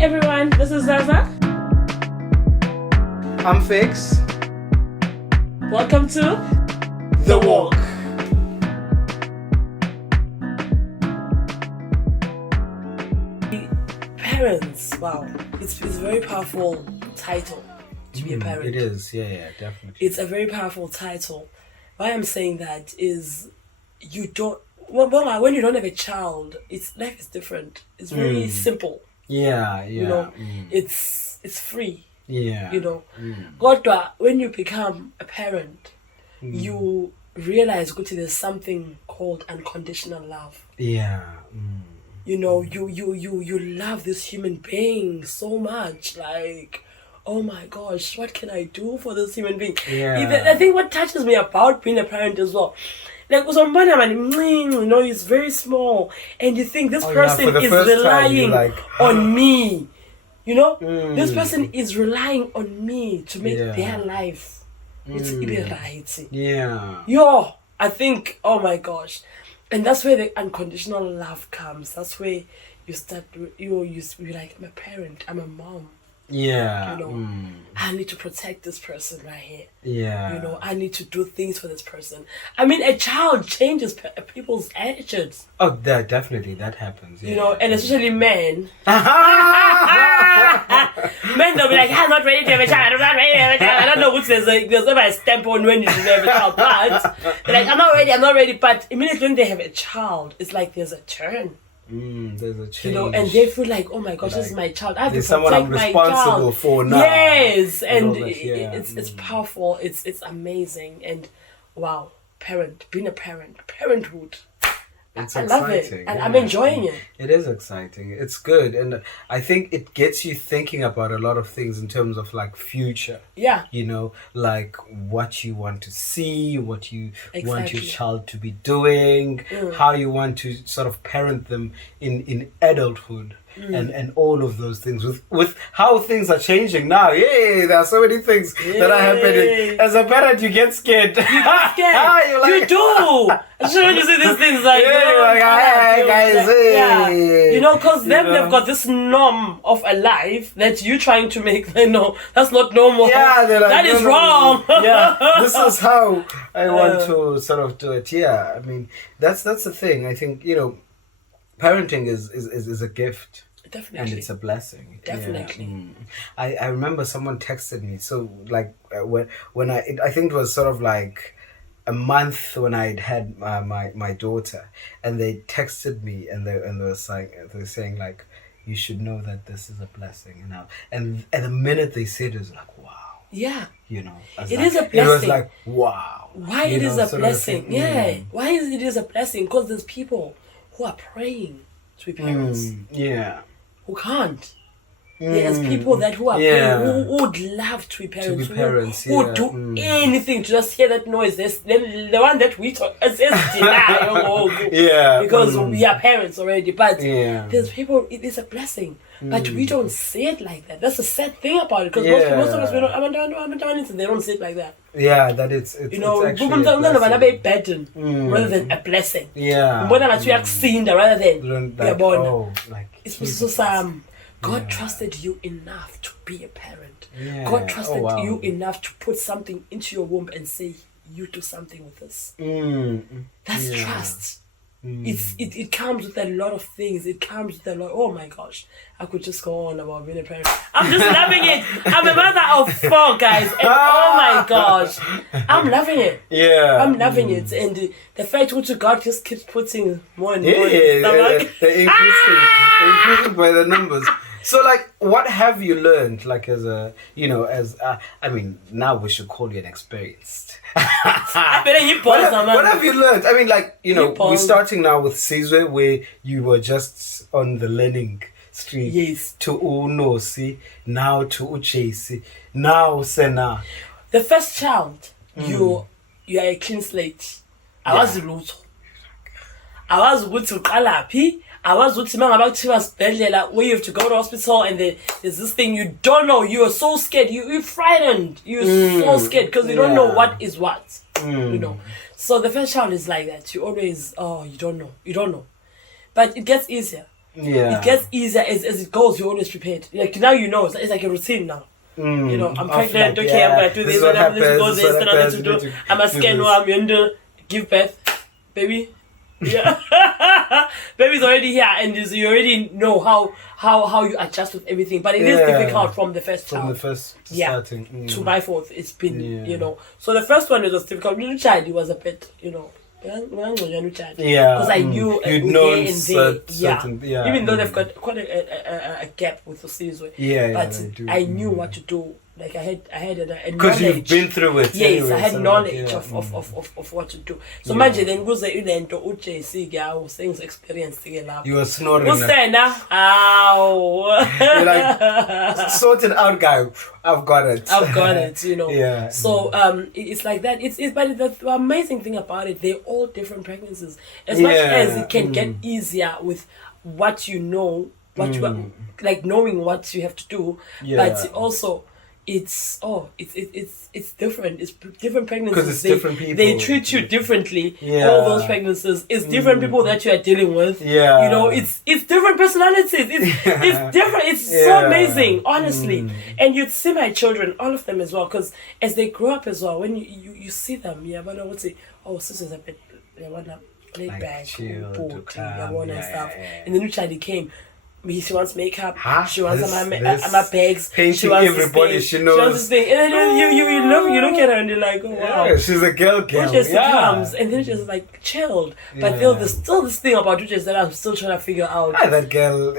everyone, this is Zaza. I'm Fix. Welcome to The Walk. Parents, wow. It's a very powerful title to be a parent. It is, yeah, definitely. It's a very powerful title. Why I'm saying that is you don't when you don't have a child, life is different. It's very simple. Yeah. You know, it's free. Yeah. You know. But when you become a parent, you realize there's something called unconditional love. Yeah. You know, you love this human being so much, like, oh my gosh, what can I do for this human being? Yeah. I think what touches me about being a parent as well, like, you know, he's very small, and you think this person is relying on me. You know, this person is relying on me to make their life. It's right. Yeah. I think, oh my gosh. And that's where the unconditional love comes. That's where you start, you're like, I'm a parent, I'm a mom. Yeah. You know, I need to protect this person right here. Yeah. You know, I need to do things for this person. I mean, a child changes people's attitudes. Oh, that happens. Yeah. You know, and especially men. Men, they'll be like, I'm not ready to have a child. I'm not ready to have a child. I don't know which there's never a stamp on when you should have a child. But they're like, I'm not ready. But immediately when they have a child, it's like there's a turn. There's a change. You know, and they feel like, oh my gosh, this is my child. I have to protect someone I'm my responsible child. For now. Yes, and it's powerful. It's amazing, and wow, being a parent, parenthood. I love it, and I'm enjoying it. It is exciting. It's good, and I think it gets you thinking about a lot of things in terms of like future. Yeah. You know, like what you want to see, what you want your child to be doing, how you want to sort of parent them in adulthood. And all of those things with how things are changing now. Yay, there are so many things that are happening. As a parent, you get scared. You get scared. You do. So when you see these things like, hey guys, you know, because they've got this norm of a life that you're trying to make them know that's not normal. Yeah, they're like, that is wrong. Yeah, this is how I want to sort of do it. Yeah, I mean, that's the thing. I think, you know, parenting is a gift. Definitely. And it's a blessing. Definitely. Yeah. I remember someone texted me. So like when I think it was sort of like a month when I'd had my daughter, and they texted me and they were saying like, you should know that this is a blessing, you know. And at the minute they said it was like, wow. Yeah. You know. It is a blessing. It was like, wow. Why it is a blessing? Why it is a blessing? Because there's people who are praying to be parents. Yeah. Who can't. There's people who are praying, who would love to be parents, who would do anything to just hear that noise. There's the one that we talk as because we are parents already. But there's people, it is a blessing. But we don't say it like that. That's the sad thing about it. Because most of us, we don't, they don't say it like that. Yeah, that it's you know, it's actually a burden rather than a blessing. Yeah. Rather than like, born. Like, it's so God trusted you enough to be a parent. Yeah. God trusted you enough to put something into your womb and say, you do something with this. That's trust. It comes with a lot of things. It comes with a lot. Oh my gosh, I could just go on about being a parent. I'm just loving it. I'm a mother of 4 guys, and oh my gosh, I'm loving it. Yeah, I'm loving it, and the fact that God just keeps putting more and more. They're increasing by the numbers. So, like, what have you learned, like, as a, you know, I mean, now we should call you an experienced. What have you learned? I mean, like, you know, we're starting now with Sizwe, where you were just on the learning street. Yes. To Unosi, now to Uchesi, now Sena. The first child, you are a clean slate. I was good to Kalapi. I was with him about 2 hours where you have to go to hospital, and there's this thing you don't know. You are so scared. You're frightened. You're so scared because you don't know what is what. You know. So the first child is like that. You always, you don't know. But it gets easier. It gets easier as it goes. You're always prepared. Like now you know. It's like a routine now. You know, I'm pregnant. Like, okay, I'm gonna do this. I'm gonna go this. Then I need to do. I'm a scan. I'm going to give birth, baby. Yeah, baby's already here, and you already know how you adjust with everything. But it is difficult from the first child. From the first starting to my fourth. It's been you know. So the first one it was difficult. New child, it was a bit because I knew you'd known certain, even though they've got quite a gap with the season, but I knew what to do. Like I had a because you've been through it. Yes, anyway, I had so knowledge of what to do. So imagine then kuze ilento uJC ke things experience ke you were snoring. You're like sorted out, guy. I've got it. You know. Yeah. So it's like that. But the amazing thing about it, they're all different pregnancies. As much as it can get easier with what you know, what you are, like knowing what you have to do, but also. It's different. It's different pregnancies. Because it's different people. They treat you differently. All those pregnancies. It's different people that you are dealing with. Yeah. You know, it's different personalities. It's different. It's so amazing, honestly. And you'd see my children, all of them as well, because as they grow up as well, when you see them, but I would say, sisters a bit, they want to play back, and stuff. And the new child came. She wants makeup. She wants my bags. Painting she wants everybody. She knows. She wants this thing. And then you look at her and you're like, oh wow. She's a girl. Uches comes and then she's like chilled. But there's still this thing about Uches that I'm still trying to figure out. That girl.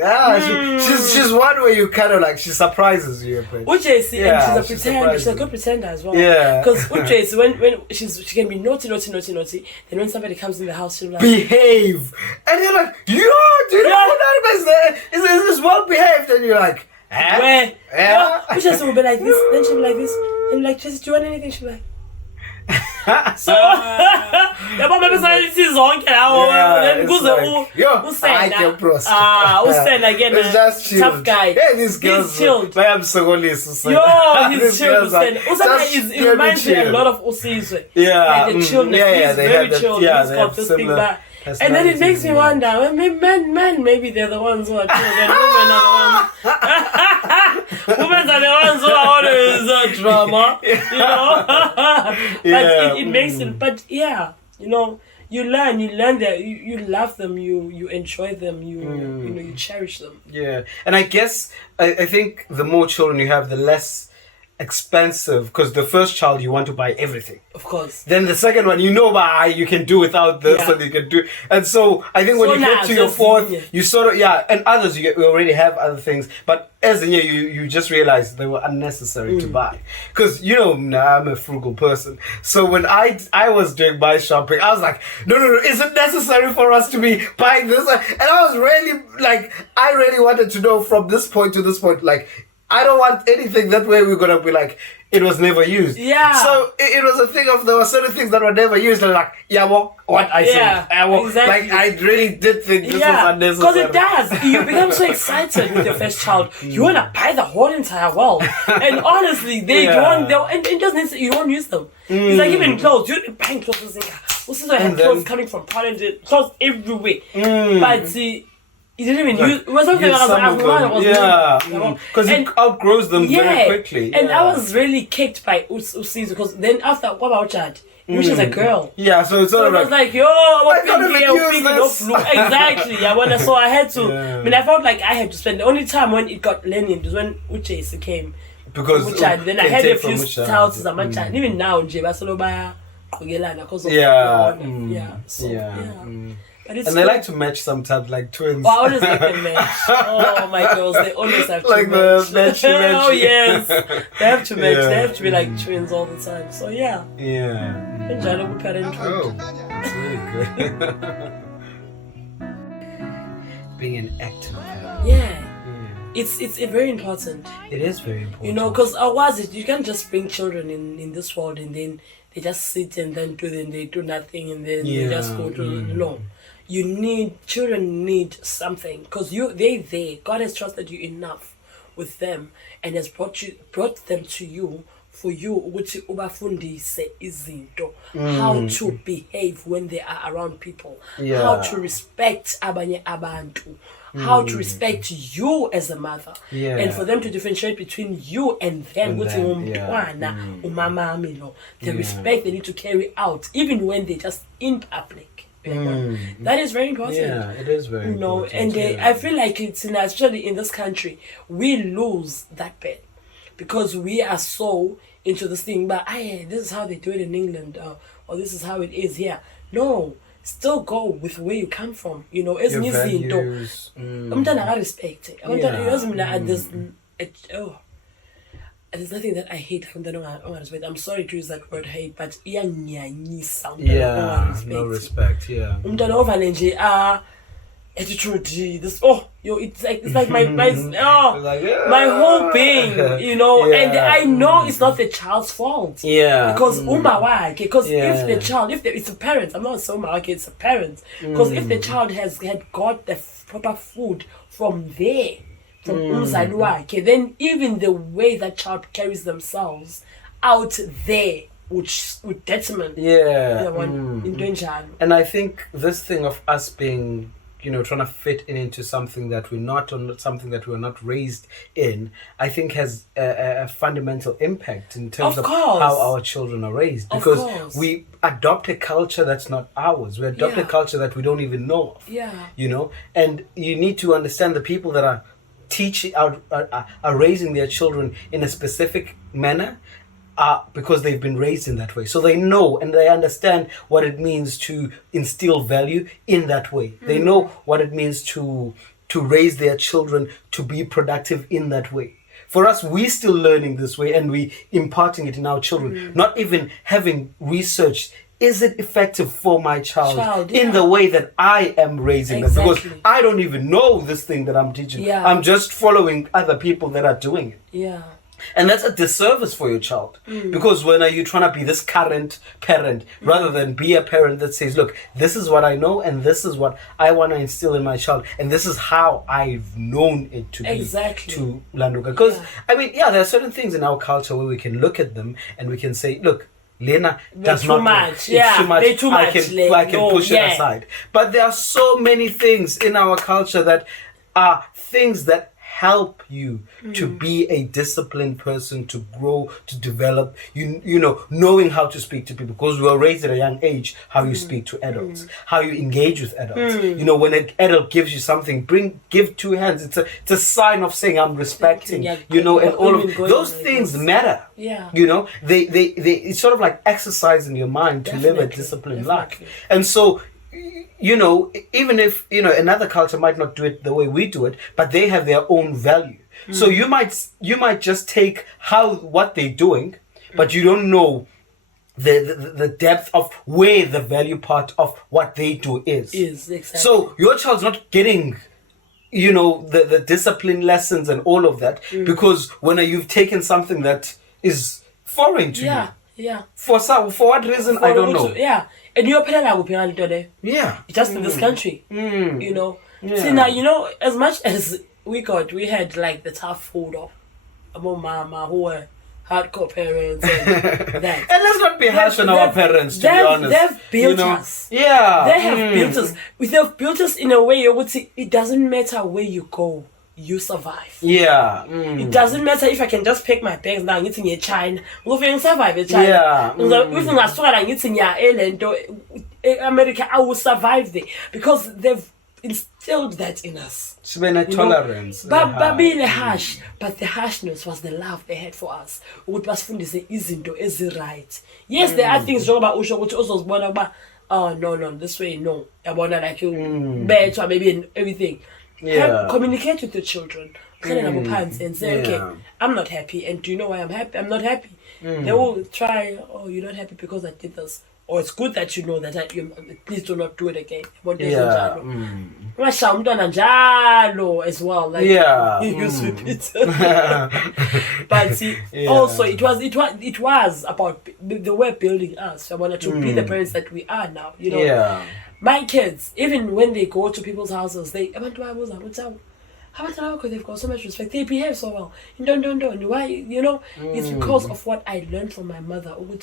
She's one way you kind of like she surprises you. Uches, and she's a pretender. She's a good pretender as well. Yeah. Because Uches, when she can be naughty. Then when somebody comes in the house, she'll be like behave. And you're like, do you know what is there? Is this well behaved? And you're like, where? Yeah. Uches will be like this, then she'll be like this, and like, Jesse, do you want anything? She'll be like. So tough guy. These girls, he's chilled. He's chilled. It reminds me a lot of Usizwe. Like the chillness. He's very chilled. He's got this thing back. And then it makes me wonder, men maybe they're the ones who are chilled and women are the ones. Women are the ones who are always drama, you know. But it makes it. But you know, you learn that you love them, you enjoy them, you cherish them. Yeah, and I guess I think the more children you have, the less expensive, because the first child you want to buy everything, of course. Then the second one you can do without this, and you can do. And so I think when you get to your fourth, you sort of and others you already have other things, but as in you just realize they were unnecessary to buy, because I'm a frugal person. So when I was doing my shopping, I was like, no, is it necessary for us to be buying this? And I was really like, I really wanted to know from this point to this point, like. I don't want anything that way we're going to be like, it was never used. Yeah. So it was a thing of there were certain things that were never used. And like, what I said. Exactly. Like, I really did think this was unnecessary. Because it does. You become so excited with your first child. You want to buy the whole entire world. And honestly, they don't, and it doesn't, you won't use them. It's like even clothes. You're buying clothes. I have clothes coming from Poland, clothes everywhere. But you didn't even use. It was something because it outgrows them very quickly. And I was really kicked by Usizo because then after what about Chad? Which is a girl. Yeah, so it's sort of like, yo, I exactly. So I had to. I mean, I felt like I had to spend. The only time when it got lenient was when Uche came. Because then I had a few styles as a child. Even now, And they like to match sometimes, like twins. I always like them match. Oh, my girls, they always have to match. Oh, yes. They have to match. They have to be like twins all the time. So, Yeah. Enjoyable Parenthood. Oh, that's really good. Being an active parent. It's very important. It is very important. Because you can't just bring children in this world and then they just sit and then they do nothing and then they just go to no. Children need something because they're there. God has trusted you enough with them and has brought them to you for you ukuthi ubafundise izinto, how to behave when they are around people, how to respect abanye abantu, how to respect you as a mother, and for them to differentiate between you and them, the respect they need to carry out even when they're just in public. That is very important. Yeah, it is very important. And I feel like it's especially in this country, we lose that bit because we are so into this thing. But this is how they do it in England, or this is how it is here. No, still go with where you come from. As your values. I respect it. There's nothing that I hate. I'm sorry to use that word hate, but no respect. Attitude, this it's like my my whole being, and I know it's not the child's fault. Because if the child, it's a parent, I'm not so okay, it's a parent. Because if the child had got the proper food from there, from umzali wakhe, then even the way that child carries themselves out there would detriment and I think this thing of us being trying to fit into something that we're not, or something that we're not raised in, I think has a fundamental impact in terms of how our children are raised. Because we adopt a culture that's not ours. We adopt a culture that we don't even know of. And you need to understand the people that are are raising their children in a specific manner. Because they've been raised in that way. So they know and they understand what it means to instill value in that way. They know what it means to raise their children to be productive in that way. For us, we're still learning this way and we imparting it in our children. Not even having researched, is it effective for my child in the way that I am raising them? Because I don't even know this thing that I'm teaching. I'm just following other people that are doing it. And that's a disservice for your child. Because when are you trying to be this current parent rather than be a parent that says, look, this is what I know and this is what I want to instill in my child and this is how I've known it to be to Landuka. Because there are certain things in our culture where we can look at them and we can say, look, Lena does not much. It's too much. I can push it aside. But there are so many things in our culture that are things that help you to be a disciplined person, to grow, to develop, knowing how to speak to people, because we were raised at a young age, how you speak to adults, how you engage with adults. When an adult gives you something, give two hands. It's a sign of saying I'm respecting, and all of those things matter. They it's sort of like exercising your mind to live a disciplined life. And so even if another culture might not do it the way we do it, but they have their own value. So you might just take what they're doing, but you don't know the depth of where the value part of what they do is. Exactly. So your child's not getting the discipline lessons and all of that because when you've taken something that is foreign to you. For what reason, I don't know. And you're just in this country. See now, as much as we had like the tough food of mama who were hardcore parents and that. And let's not be harsh on our parents, to be honest. They've built us. They have built us. They've built us in a way you would say it doesn't matter where you go. You survive. It doesn't matter if I can just pick my bags now and it's in China. We'll survive in China. If I saw and it's in Ireland or America, I will survive there because they've instilled that in us. Tolerance. But being harsh, but the harshness was the love they had for us. What was fun is right. Yes, there are things wrong about Usha, which also was born about. Oh no, this way no. I want to like you, better maybe and everything. Communicate with the children and say, okay, I'm not happy, and do you know why I'm not happy? They will try, you're not happy because I did this, or it's good that you know that please do not do it again. As well, like you repeat. But see, also it was about the way building us. I wanted to be the parents that we are now. My kids, even when they go to people's houses, because they've got so much respect. They behave so well. Don't. Why? You know, it's because of what I learned from my mother. You're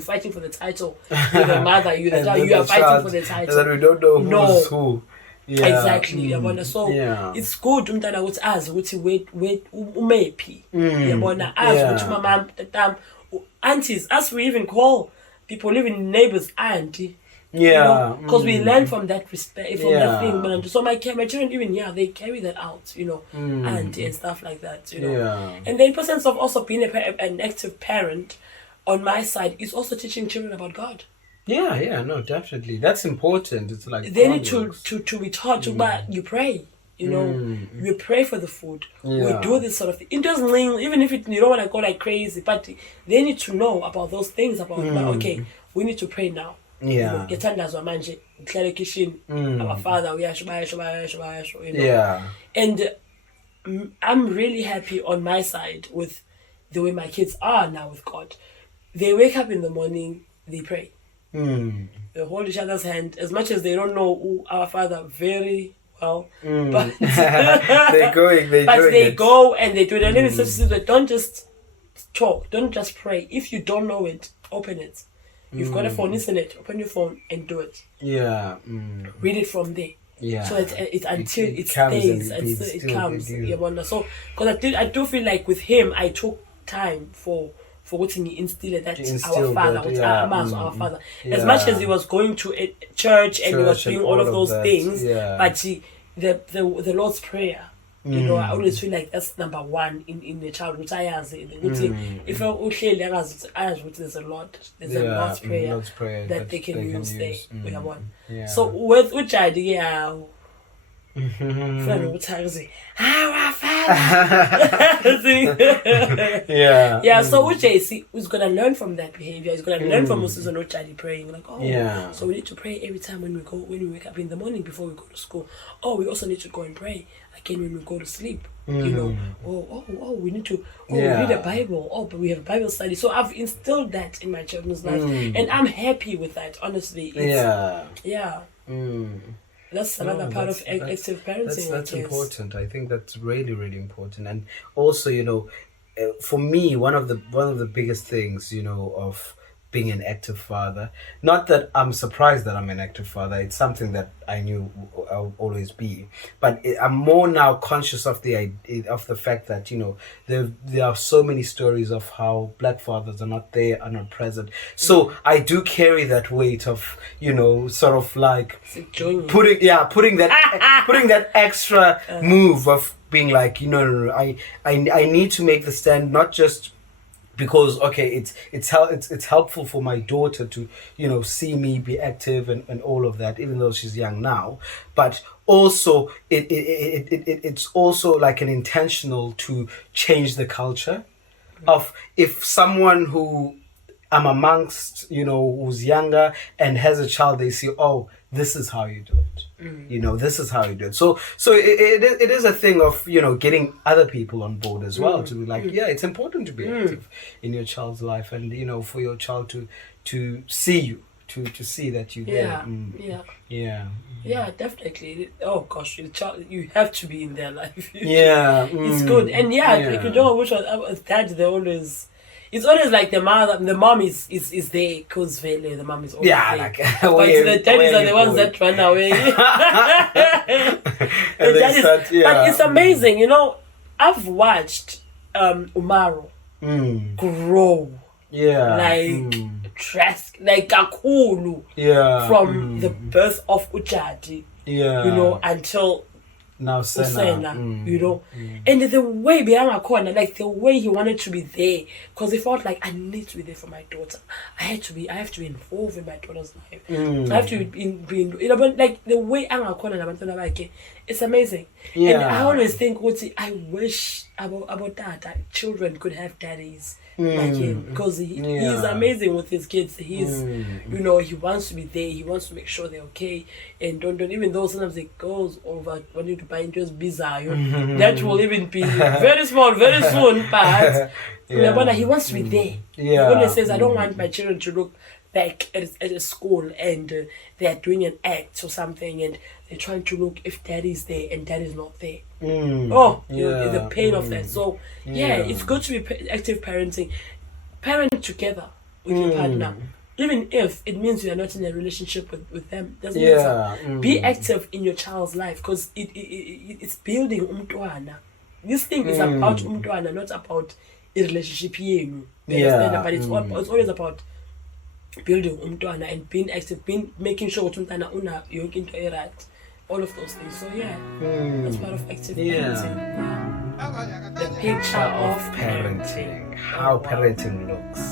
fighting for the title. You're the mother. You're the child. You are fighting for the title. That we don't know who's who. Yeah. Exactly. So it's good umntwana ukuthi azi ukuthi wait umephi. Yabona azi ukuthi mama tatam aunties, as we even call people, even neighbors auntie. Yeah. Because we learn from that respect, from that thing. So my children even they carry that out, auntie and stuff like that, Yeah. And the importance of also being an active parent on my side is also teaching children about God. Yeah, no, definitely. That's important. It's like they need to be taught about you pray. We pray for the food. We do this sort of thing. It doesn't mean, even if you don't want to go like crazy, but they need to know about those things. About okay, we need to pray now. Yeah. Our Father, Yeah. And I'm really happy on my side with the way my kids are now with God. They wake up in the morning, they pray. They hold each other's hand, as much as they don't know our Father very well, but they go and they do it. And then it's don't just talk, don't just pray. If you don't know it, open it. You've got a phone, isn't it? Open your phone and do it. Yeah. Read it from there. Yeah. So it until it stays and it comes. So because I do feel like with him, I took time for what he instilled that our Father, our Father. As much as he was going to a church and he was doing all of those things, but the Lord's Prayer, I always feel like that's number one in the child, which I ask. If there's a Lord's Prayer that they can use there. So with which idea? Our Father. So Uche is gonna learn from that behavior. He's gonna learn from Moses and Ochadi praying. Like, so we need to pray every time when we wake up in the morning before we go to school. We also need to go and pray again when we go to sleep. We need to read a Bible. But we have a Bible study. So I've instilled that in my children's lives, and I'm happy with that. Honestly, that's another part of active parenting. That's important. I think that's really, really important. And also, for me, one of the biggest things, of being an active father, not that I'm surprised that I'm an active father. It's something that I knew I'll always be. But I'm more now conscious of the fact that, there are so many stories of how black fathers are not there, are not present. So I do carry that weight of, sort of like putting that extra move of being like, no, I need to make the stand, not just because it's helpful for my daughter to see me be active and all of that, even though she's young now, but also it's also like an intentional to change the culture of, if someone who I'm amongst, who's younger and has a child, they see, this is how you do it. This is how you do it. So it is a thing of, getting other people on board as well, to be like, it's important to be active in your child's life, and, for your child to see you, to see that you're there. Yeah, definitely. Oh gosh, your child, you have to be in their life. It's good. And like, you know, which was dad, it's always like the mom is there because the mom is always there. Like, but the daddies are the ones that run away. But it's amazing, I've watched Umaru grow. Like kakhulu. From the birth of Uchadi. Until now Sena, and the way behind corner, like the way he wanted to be there, because he felt like I need to be there for my daughter. I have to be involved in my daughter's life. I have to be like the way I'm corner, it's amazing. And I always think, I wish about that children could have daddies like him, because he's amazing with his kids. He's he wants to be there, he wants to make sure they're okay, and don't even though sometimes it goes over wanting to buy into bizarre, that will even be very small very soon, but he wants to be there. He always says, I don't want my children to look back at a school and they're doing an act or something and they're trying to look if dad is there and dad is not there. The pain of that. So it's good to be active parenting. Parent together with your partner. Even if it means you are not in a relationship with them, doesn't matter. Be active in your child's life because it's building umntwana. This thing is about umntwana, not about a relationship. But it's always about building umntwana and being active, making sure umntwana una yonke into right, all of those things. So that's part of active parenting. The picture of parenting, how parenting looks.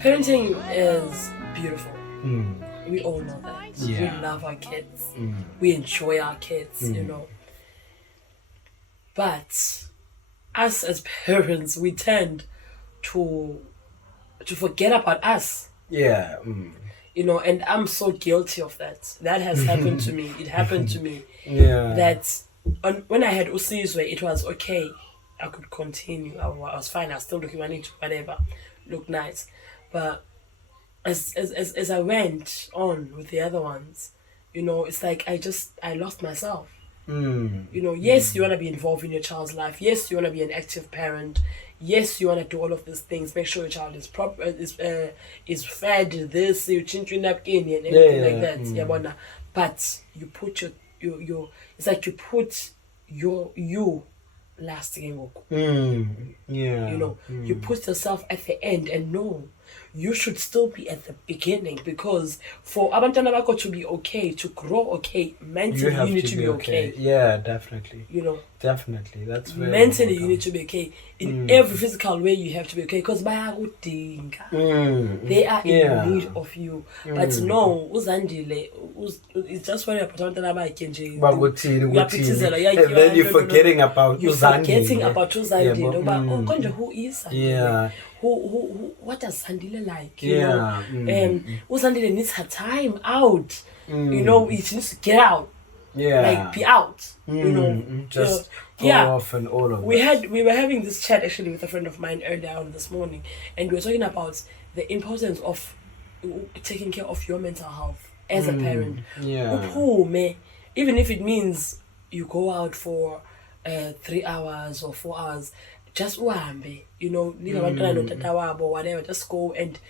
Parenting is beautiful. We all know that. We love our kids. We enjoy our kids, But us as parents, we tend to forget about us. And I'm so guilty of that. That has happened to me. It happened to me. That when I had Usizwe, it was okay. I could continue. I was fine. I was still looking money to whatever. Look nice. But as I went on with the other ones, it's like I lost myself. Yes, you want to be involved in your child's life. Yes, you want to be an active parent. Yes, you want to do all of these things. Make sure your child is proper, is fed. This, you change your napkin and everything like that. But you put your it's like you put you last again. You put yourself at the end, and no, you should still be at the beginning, because for abantwana bakho to be okay, to grow okay, mentally you need to be okay. Yeah, definitely. Definitely. That's very mentally important. You need to be okay. In every physical way you have to be okay, because they are in need of you. But no, uzandile, it's just worry about abantwana bakhe nje. And then you're forgetting about uzandile. But who is Zandile? Yeah. Who what does Zandile like? Zandile needs her time out. It needs to get out. Like be out. Just go off and all of we were having this chat actually with a friend of mine earlier on this morning, and we were talking about the importance of taking care of your mental health as a parent. Even if it means you go out for 3 hours or 4 hours, just uhambe, leave abantwana notata wabo, whatever, just go and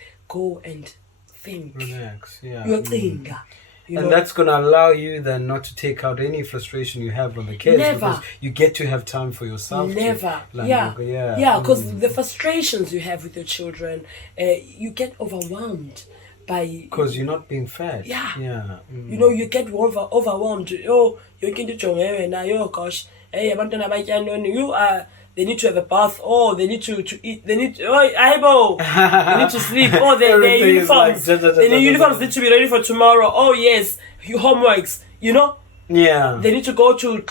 think, relax, uyothinga. And that's going to allow you then not to take out any frustration you have on the kids. Never. Because you get to have time for yourself. Never. Because the frustrations you have with your children, you get overwhelmed by... Because you're not being fed. You get overwhelmed. You're going to gosh, you are... They need to have a bath. They need to eat. They need they need to sleep. Their uniforms. Their uniforms need to be ready for tomorrow. Yes, your homeworks. They need to go to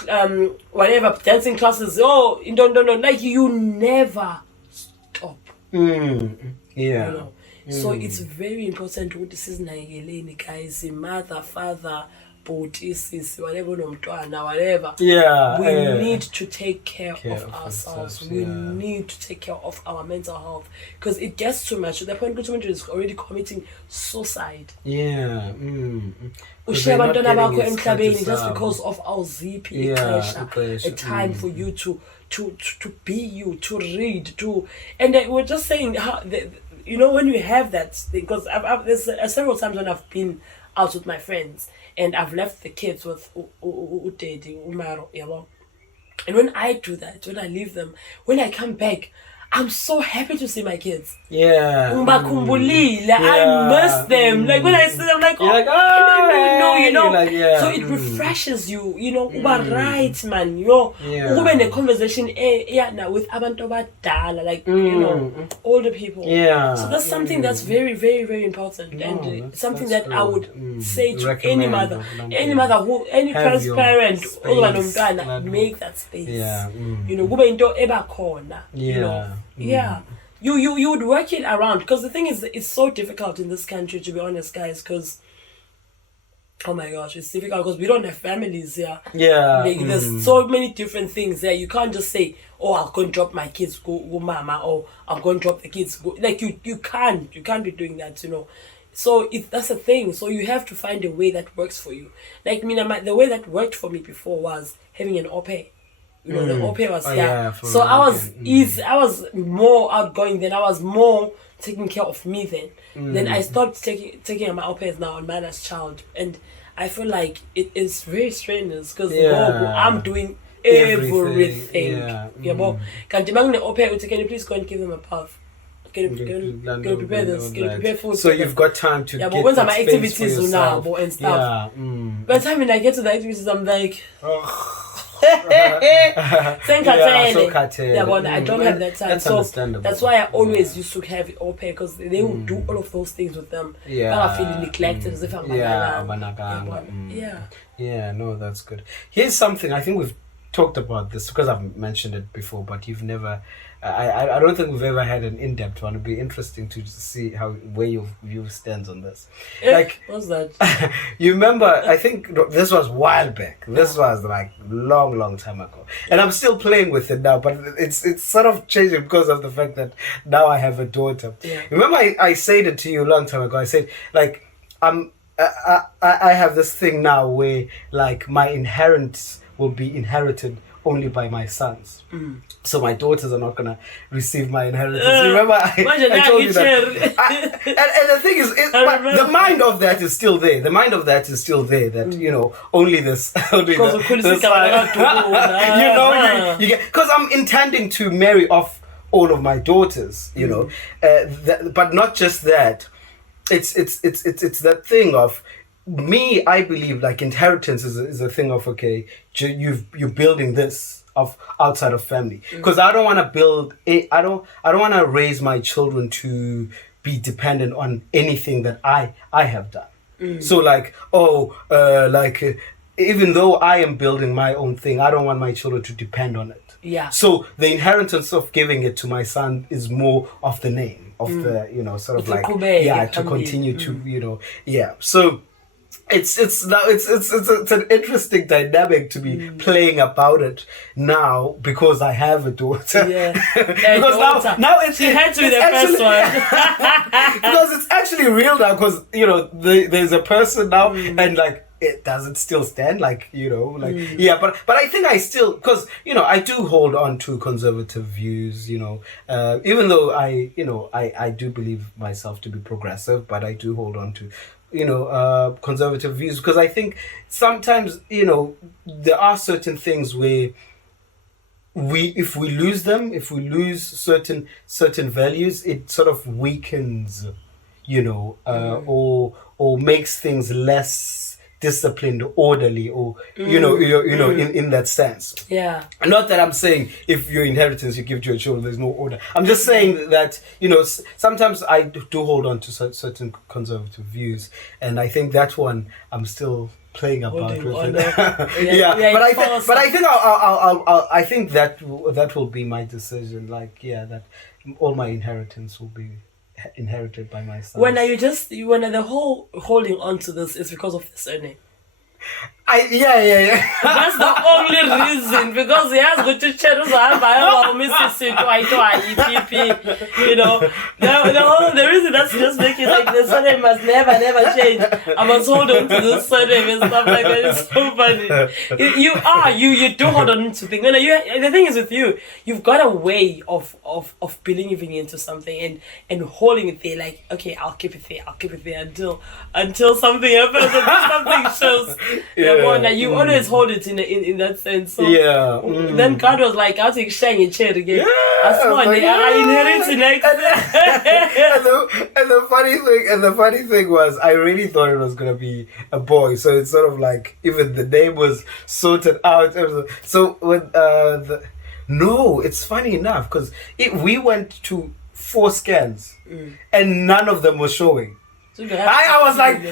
whatever dancing classes. No. Like you never stop. So it's very important to this is guys, mother, father, whatever, whatever. We need to take care of ourselves. We need to take care of our mental health, because it gets too much to the point where is already committing suicide. Just because of our ZP a time for you to be you, to read, and we're just saying how when you have that thing, because there's several times when I've been out with my friends and I've left the kids with Umaro, and when I do that, when I leave them, when I come back, I'm so happy to see my kids. I miss them. Like when I see them, like, so it refreshes you, right, man, in a conversation, with abantu abadala, like, older people. So that's something that's very, very, very important, and something that I would say to any mother, any first parent, make that space. You would work it around, because the thing is, it's so difficult in this country, to be honest, guys, because Oh my gosh, it's difficult because we don't have families here. Yeah. Like, there's so many different things there. You can't just say, oh, I'll go and drop my kids, go mama, or I'm going to drop the kids, go. Like, you can't be doing that, you know. So that's a thing. So you have to find a way that works for you. Like, the way that worked for me before was having an au pair. You know, the au pair was here. Yeah, so I was easy. I was more outgoing then. I was more taking care of me then. Then I stopped taking my au pairs now on my last child. And I feel like it is very strange because I'm doing everything. Yeah. Can you please go and give them a puff? Can you prepare this? Can you prepare food? So you've got time to get but my activities now and stuff. By the time I get to the activities, I'm like, I don't have that time. That's so understandable. That's why I always used to have au pair because they will do all of those things with them. I feel neglected as if I'm Yeah, no, that's good. Here's something, I think we've talked about this because I've mentioned it before, but you've never I don't think we've ever had an in-depth one. It'd be interesting to see where your view stands on this. Like, what's that? You remember? I think this was a while back. This was like long time ago, and I'm still playing with it now. But it's sort of changing because of the fact that now I have a daughter. Yeah. Remember, I said it to you a long time ago. I said like I have this thing now where like my inheritance will be inherited only by my sons. So my daughters are not going to receive my inheritance. Remember, I told you that. And the thing is, the mind of that is still there. The mind of that is still there. That you know, only this. Only this you get, because I'm intending to marry off all of my daughters. You know, but not just that. It's that thing of me. I believe like inheritance is a thing of okay. You're building this of outside of family because I don't want to build I don't want to raise my children to be dependent on anything that I have done. So like even though I am building my own thing, I don't want my children to depend on it. Yeah. So the inheritance of giving it to my son is more of the name of the sort of like to continue to so it's an interesting dynamic to be playing about it now because I have a daughter. Yeah. Because now she had to be the first one. Because it's actually real now. Because there's a person now, and like it doesn't still stand. But I think I still because I do hold on to conservative views. Even though I do believe myself to be progressive, but I do hold on to conservative views because I think sometimes there are certain things where if we lose certain values, it sort of weakens or makes things less disciplined, orderly, or in that sense. Yeah. Not that I'm saying if your inheritance you give to your children, there's no order. I'm just saying that sometimes I do hold on to certain conservative views, and I think that one I'm still playing about with it. But I think I think that will be my decision. That all my inheritance will be inherited by my son. When the whole holding on to this is because of the surname? That's the only reason, because he has got to check the reason that's just making like the surname must never change. I must hold on to this surname and stuff like that. It's so funny. You do hold on to things. The thing is with you, you've got a way of believing into something and holding it there. Like, okay, I'll keep it there until something happens and something shows. You always hold it in that sense. So then God was like, I'll take shiny chair again. I inherited next. And the funny thing was, I really thought it was gonna be a boy. So it's sort of like even the name was sorted out. So when no, it's funny enough because we went to 4 scans and none of them were showing. So I was like,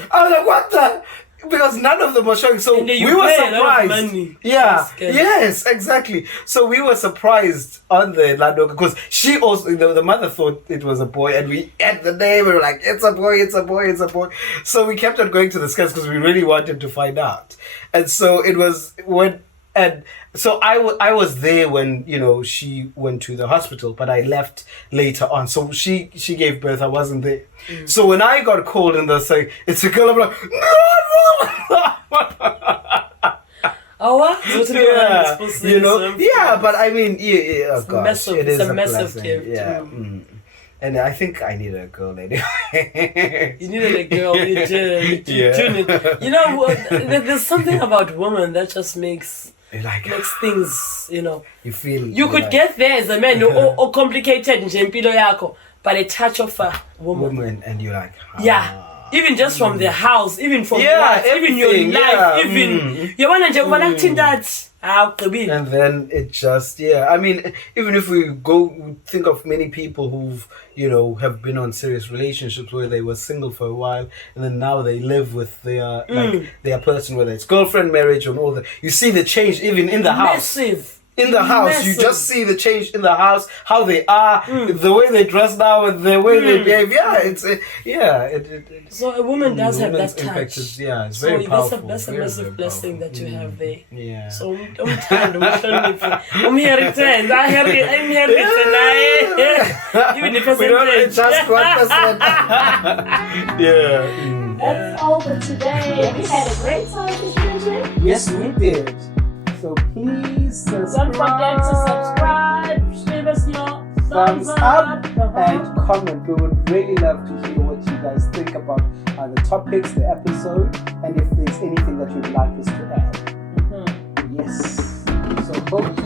what the? because none of them were showing. So And then you we were pay a lot of surprised. money. Yeah. That's scary. Yes, exactly. So we were surprised on the Lando because she also the mother thought it was a boy, and we at the name we were like, it's a boy, it's a boy, it's a boy. So we kept on going to the scans because we really wanted to find out. And so it was when. And so I was there when, you know, she went to the hospital, but I left later on. So she gave birth. I wasn't there. So when I got called and they're saying, it's a girl, I'm like, no. Oh, what? Yeah, you know? Yeah, but I mean, yeah, oh gosh. Massive, it's a massive blessing. gift. Yeah. And I think I needed a girl anyway. You needed a girl. You did. You know, there's something about women that just makes things, you know. You feel you could get there as a man or complicated in Jempilo Yako, but a touch of a woman. And you're like, yeah. Even just from the house, even from life, even your life, even you want to that. And then it just, I mean, even if we go think of many people who've, you know, have been on serious relationships where they were single for a while and then now they live with their their person, whether it's girlfriend, marriage, and all that. You see the change even in the house. Massive. In the house, you just see the change in the house, how they are, the way they dress now, and the way they behave. Yeah, so a woman does have that touch. It's very powerful. That's a massive blessing that you have there. Yeah. So I'm here return. Even the we don't just 1%. That's all for today. We had a great time this evening. Yes, we did. So please subscribe. Don't forget to subscribe. Give us your thumbs up and comment. We would really love to hear what you guys think about the topics, the episode, and if there's anything that you'd like us to add. Yes. So hope